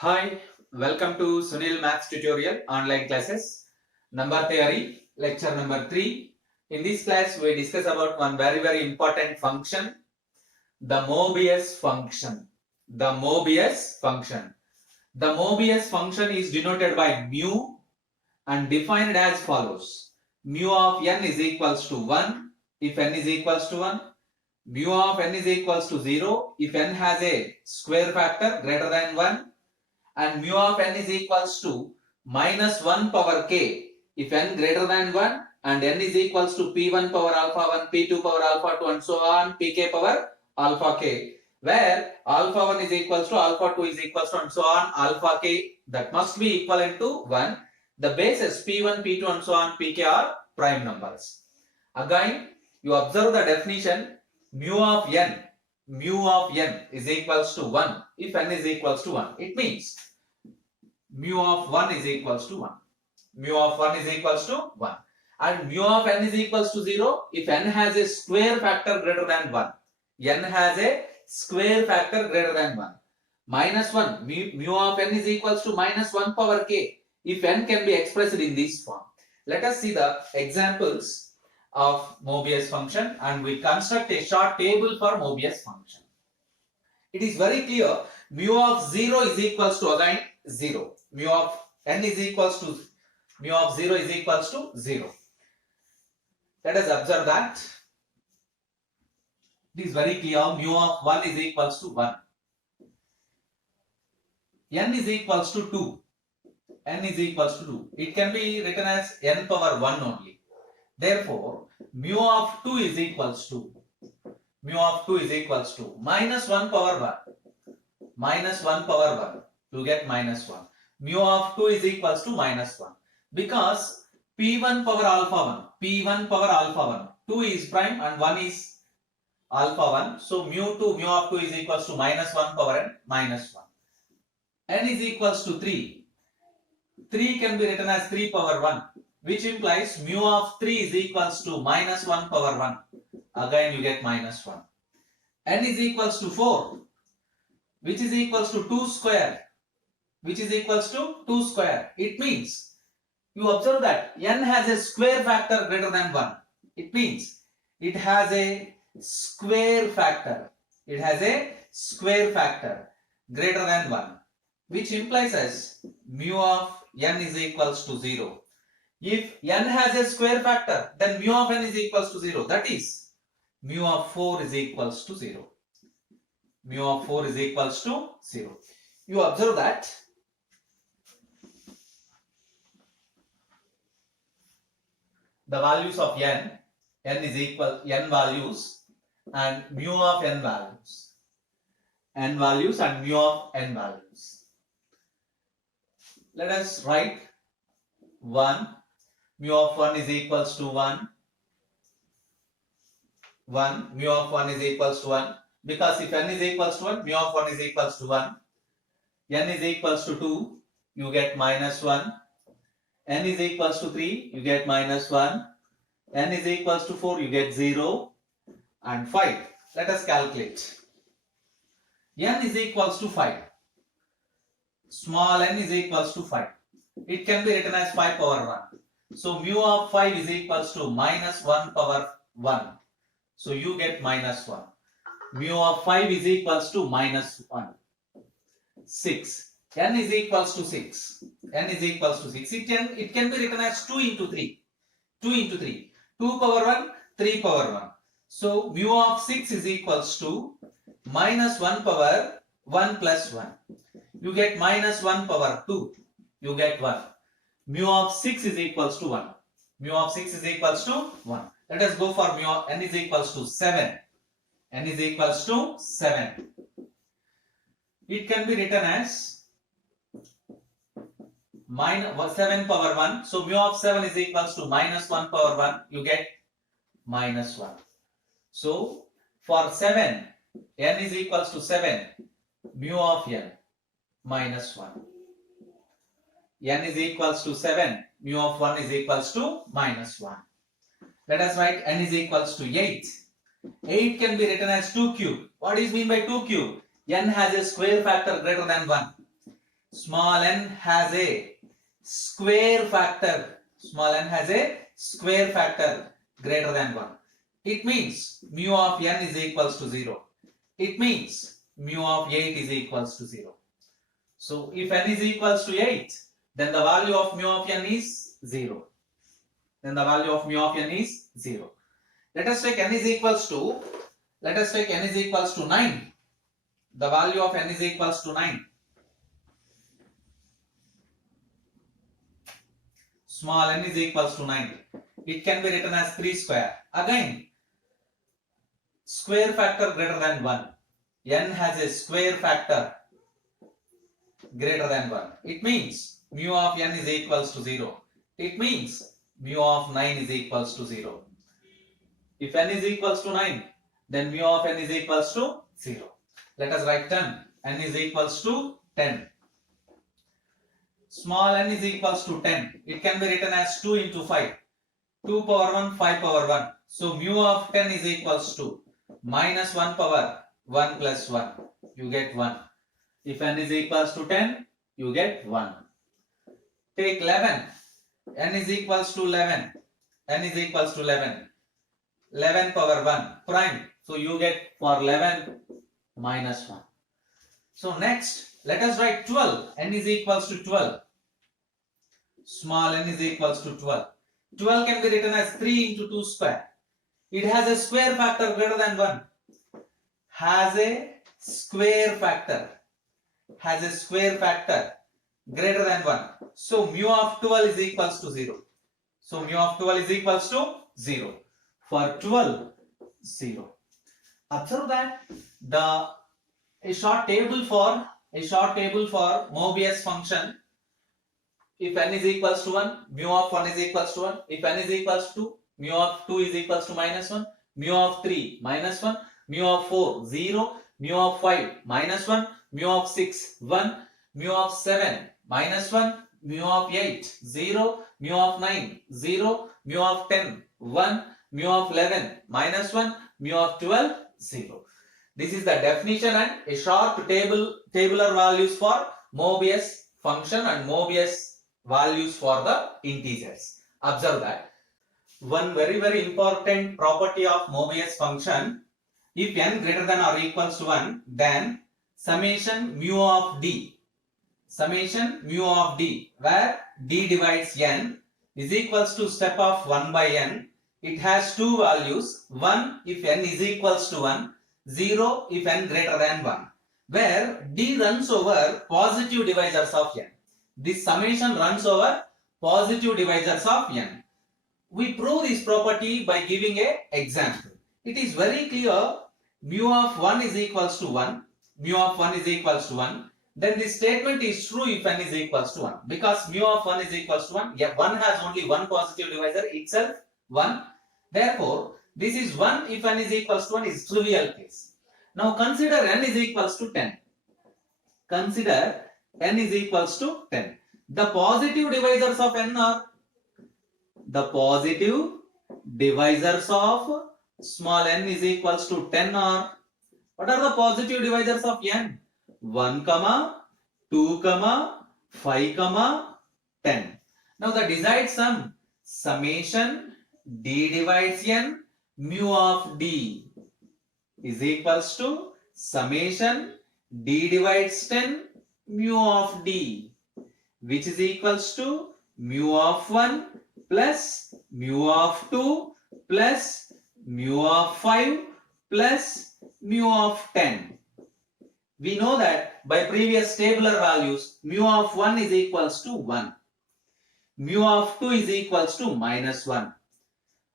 Hi, welcome to Sunil Maths Tutorial online classes. Number theory, lecture number 3. In this class, we discuss about one very important function, the Mobius function. The Mobius function. The Mobius function is denoted by mu and defined as follows. Mu of n is equals to 1 if n is equals to 1. Mu of n is equals to 0 if n has a square factor greater than 1. And mu of n is equals to minus 1 power k if n greater than 1 and n is equals to p1 power alpha 1, p2 power alpha 2 and so on, pk power alpha k, where alpha 1 is equals to alpha 2 is equals to and so on, alpha k that must be equivalent to 1. The bases p1, p2 and so on, pk are prime numbers. Again, you observe the definition. Mu of n is equals to 1 if n is equals to 1. It means mu of 1 is equals to 1. Mu of 1 is equals to 1. And mu of n is equals to 0 if n has a square factor greater than 1. N has a square factor greater than 1. Minus 1, mu of n is equals to minus 1 power k if n can be expressed in this form. Let us see the examples of Mobius function and we construct a short table for Mobius function. It is very clear, mu of 0 is equals to again 0. Mu of n is equals to mu of 0 is equals to 0. Let us observe that. It is very clear, mu of 1 is equals to 1. N is equals to 2. N is equals to 2. It can be written as n power 1 only. Therefore, mu of 2 is equals to minus 1 power 1. Minus 1 power 1. You get minus 1. Mu of 2 is equals to minus 1. Because p1 power alpha 1. 2 is prime and 1 is alpha 1. So mu of 2 is equals to minus 1 power n minus 1. N is equals to 3. 3 can be written as 3 power 1. Which implies mu of 3 is equals to minus 1 power 1. Again you get minus 1. N is equals to 4. Which is equals to 2 square. It means, you observe that n has a square factor greater than 1. It means, it has a square factor. Greater than 1. Which implies as mu of n is equals to 0. If n has a square factor, then mu of n is equals to 0. That is, mu of 4 is equals to 0. You observe that the values of n is equal n values and mu of n values. N values and mu of n values. Let us write 1. Mu of 1 is equals to 1. Mu of 1 is equals to 1. Because if n is equals to 1, mu of 1 is equals to 1. N is equals to 2, you get minus 1. N is equals to 3, you get minus 1. N is equals to 4, you get 0. And 5. Let us calculate. N is equals to 5. Small n is equals to 5. It can be written as 5 power 1. So mu of 5 is equals to minus 1 power 1. So you get minus 1. Mu of 5 is equals to minus 1. 6. N is equals to 6. It can be written as 2 into 3. 2 power 1, 3 power 1. So mu of 6 is equals to minus 1 power 1 plus 1. You get minus 1 power 2. You get 1. Mu of 6 is equals to 1. Let us go for mu of n is equals to 7. It can be written as minus 7 power 1. So mu of 7 is equals to minus 1 power 1. You get minus 1. So for 7, n is equals to 7. Mu of n minus 1. N is equals to 7. Mu of 1 is equals to minus 1. Let us write n is equals to 8. 8 can be written as 2 cube. What is mean by 2 cube? N has a square factor greater than 1. small n has a square factor, small n has a square factor greater than 1. It means mu of n is equals to 0. It means mu of 8 is equals to 0. So if n is equals to 8, then the value of mu of n is 0. Then the value of mu of n is 0. Let us take n is equals to 9. The value of n is equals to 9. Small n is equals to 9. It can be written as 3 square. Again, square factor greater than 1. N has a square factor greater than 1. It means mu of n is equals to 0. It means mu of 9 is equals to 0. If n is equals to 9, then mu of n is equals to 0. Let us write 10. N is equals to 10. Small n is equals to 10. It can be written as 2 into 5. 2 power 1, 5 power 1. So mu of 10 is equals to minus 1 power 1 plus 1. You get 1. If n is equals to 10, you get 1. Take 11. N is equals to 11. N is equals to 11. 11 power 1 prime. So you get for 11 minus 1. So next, let us write 12. N is equals to 12. Small n is equals to 12. 12 can be written as 3 into 2 square. It has a square factor greater than 1. Has a square factor. Has a square factor greater than 1. So mu of 12 is equals to 0. So mu of 12 is equals to 0. For 12, 0. Observe that a short table for Mobius function. If n is equals to 1, mu of 1 is equals to 1. If n is equals to 2, mu of 2 is equals to minus 1. Mu of 3 minus 1. Mu of 4 0. Mu of 5 minus 1. Mu of 6 1. Mu of 7 minus 1. Mu of 8 0. Mu of 9 0. Mu of 10 1. Mu of 11 minus 1. Mu of 12 0. This is the definition and a short tabular values for Mobius function and Mobius values for the integers. Observe that. One very important property of Mobius function, if n greater than or equals to 1, then summation mu of d, where d divides n is equals to step of 1 by n. It has two values, 1 if n is equals to 1, 0 if n greater than 1, where d runs over positive divisors of n. This summation runs over positive divisors of n. We prove this property by giving an example. It is very clear mu of 1 is equals to 1. Mu of 1 is equals to 1. Then this statement is true if n is equals to 1. Because mu of 1 is equals to 1. Yeah, 1 has only one positive divisor, itself 1. Therefore, this is 1 if n is equals to 1 is trivial case. Now consider n is equals to 10. Consider n is equals to 10. The positive divisors of n are small n is equals to 10 are, what are the positive divisors of n? 1, 2, 5, 10. Now the desired sum, summation d divides n mu of d is equals to summation d divides 10 mu of d, which is equals to mu of 1 plus mu of 2 plus mu of 5 plus mu of 10. We know that by previous tabular values, mu of 1 is equals to 1. Mu of 2 is equals to minus 1.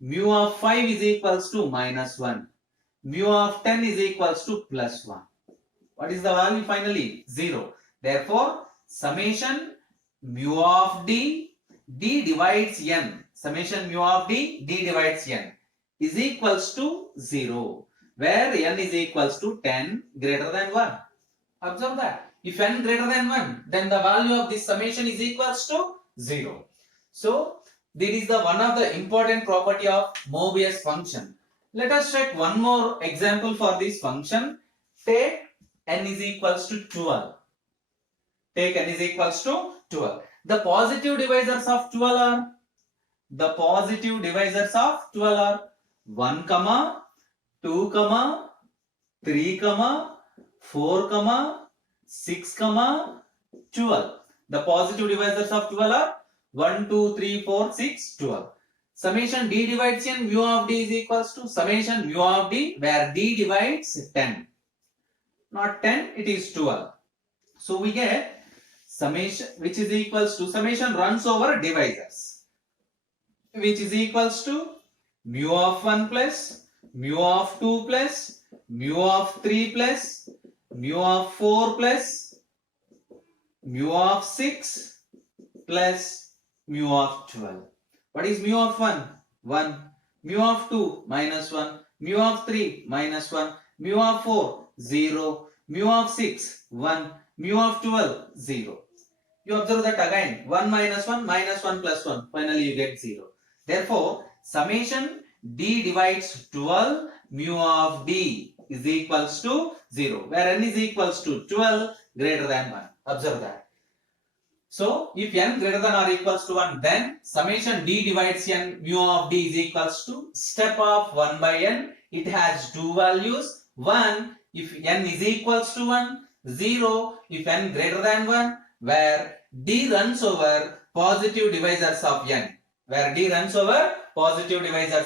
Mu of 5 is equals to minus 1. Mu of 10 is equals to plus 1. What is the value finally? 0. Therefore, summation mu of d divides n. Summation mu of d divides n is equals to 0. Where n is equals to 10 greater than 1. Observe that. If n greater than 1, then the value of this summation is equals to 0. So, this is the one of the important property of Mobius function. Let us check one more example for this function. Take n is equals to 12. Take n is equals to 12. The positive divisors of 12 are 1, 2, 3, 4, 6, 12. The positive divisors of 12 are 1, 2, 3, 4, 6, 12. Summation d divides n, mu of d is equals to summation mu of d, where d divides 10. Not 10, it is 12. So we get summation which is equals to summation runs over divisors, which is equals to mu of 1 plus mu of 2 plus mu of 3 plus mu of 4 plus mu of 6 plus mu of 12. What is mu of 1? 1. Mu of 2 minus 1. Mu of 3 minus 1. Mu of 4 0. Mu of 6 1. Mu of 12 0. You observe that again 1 minus 1 minus 1 plus 1. Finally you get 0. Therefore summation d divides 12 mu of d is equals to 0, where n is equals to 12 greater than 1. Observe that. So if n greater than or equals to 1, then summation d divides n mu of d is equals to step of 1 by n. It has two values. 1 if n is equals to 1, 0 if n greater than 1, where d runs over positive divisors of n. Where d runs over positive divisors